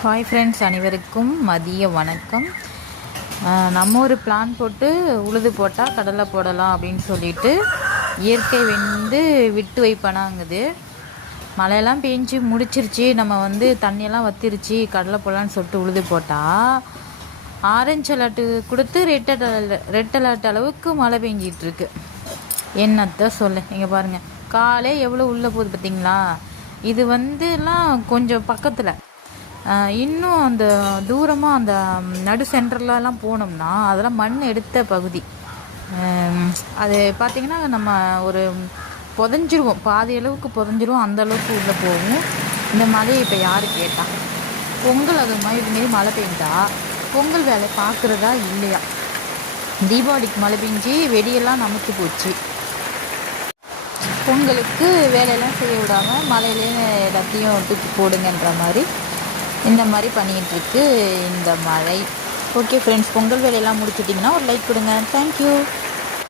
Hi friends, அனைவருக்கும் மதிய வணக்கம். நம்ம ஒரு பிளான் போட்டு உழுது போட்டால் கடலை போடலாம் அப்படின்னு சொல்லிட்டு இயற்கை விட்டு வைப்பனாங்குது. மழையெல்லாம் பேஞ்சு முடிச்சிருச்சு, நம்ம தண்ணியெல்லாம் வத்திருச்சு, கடலை போடலான்னு சொல்லிட்டு உழுது போட்டால் ஆரஞ்சு அலர்ட்டு கொடுத்து ரெட் அலர்ட் அளவுக்கு மழை பெஞ்சிகிட்ருக்கு. என்னத்த சொல்ல, இங்கே பாருங்கள், காலே எவ்வளோ உள்ளே போகுது பார்த்தீங்களா? இது எல்லாம் கொஞ்சம் பக்கத்தில், இன்னும் அந்த தூரமாக அந்த நடு சென்டர்லலாம் போனோம்னா அதெல்லாம் மண் எடுத்த பகுதி. அது பார்த்திங்கன்னா நம்ம ஒரு புதஞ்சிருவோம், பாதி அளவுக்கு புதஞ்சிருவோம், அந்த அளவுக்கு உள்ளே போகும். இந்த மழையை இப்போ யார் கேட்டால்? பொங்கல் அது மாதிரி இதுமாரி மழை பெய்ந்தா பொங்கல் வேலை பார்க்குறதா இல்லையா? தீபாவளிக்கு மழை பெஞ்சு வெடியெல்லாம் நமக்கு போச்சு. பொங்கலுக்கு வேலையெல்லாம் செய்ய விடாமல் மழையிலே எல்லாத்தையும் தூக்கி போடுங்கன்ற மாதிரி இந்த மாதிரி பண்ணிகிட்ருக்கு இந்த மழை. ஓகே ஃப்ரெண்ட்ஸ், பொங்கல் வேலையெல்லாம் முடிச்சிட்டிங்கன்னா ஒரு லைக் கொடுங்க. தேங்க்யூ.